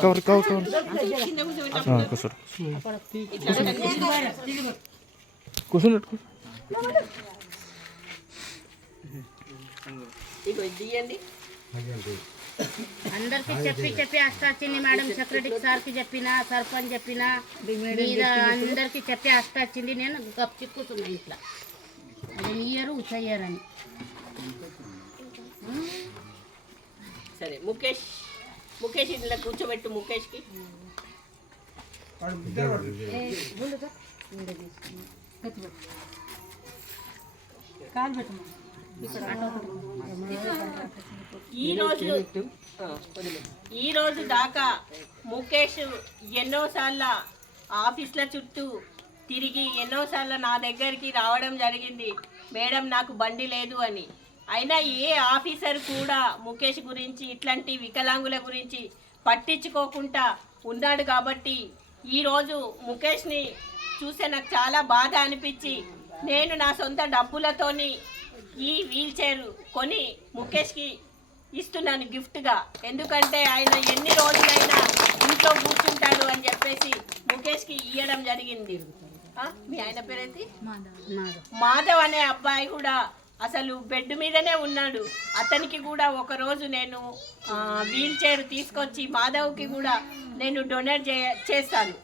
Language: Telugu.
కవర్ కూర్చోండి. అందరికి చెప్పి చెప్పి అష్టాచింది మేడం, సెక్రటరీ సార్కి చెప్పిన, సర్పంచ్ చెప్పిన, మీద అందరికి చెప్పి అష్టాచింది. నేను గప్ చిక్కుతున్నా ఇట్లా అది ఇయ్యరు చెయ్యరని. సరే ముఖేష్, ముఖేష్ ఇంట్లో కూర్చోబెట్టు. ముఖేష్కి ఈ రోజు దాకా ముఖేష్ ఎన్నోసార్లు ఆఫీసుల చుట్టూ తిరిగి ఎన్నోసార్లు నా దగ్గరికి రావడం జరిగింది, మేడం నాకు బండి లేదు అని. అయినా ఏ ఆఫీసర్ కూడా ముఖేష్ గురించి ఇట్లాంటి వికలాంగుల గురించి పట్టించుకోకుండా ఉన్నాడు. కాబట్టి ఈరోజు ముఖేష్ని చూస్తే నాకు చాలా బాధ అనిపించి నేను నా సొంత డబ్బులతోని ఈ వీల్ చైర్ కొని ముఖేష్కి ఇస్తున్నాను గిఫ్ట్గా. ఎందుకంటే ఆయన ఎన్ని రోజులైనా ఇంట్లో కూర్చుంటాడు అని చెప్పేసి ముఖేష్కి ఇవ్వడం జరిగింది. మీ ఆయన పేరేంటి? మాధవ్ అనే అబ్బాయి కూడా అసలు బెడ్ మీదనే ఉన్నాడు. అతనికి కూడా ఒకరోజు నేను వీల్ చైర్ తీసుకొచ్చి మాధవ్కి కూడా నేను డొనేట్ చేస్తాను.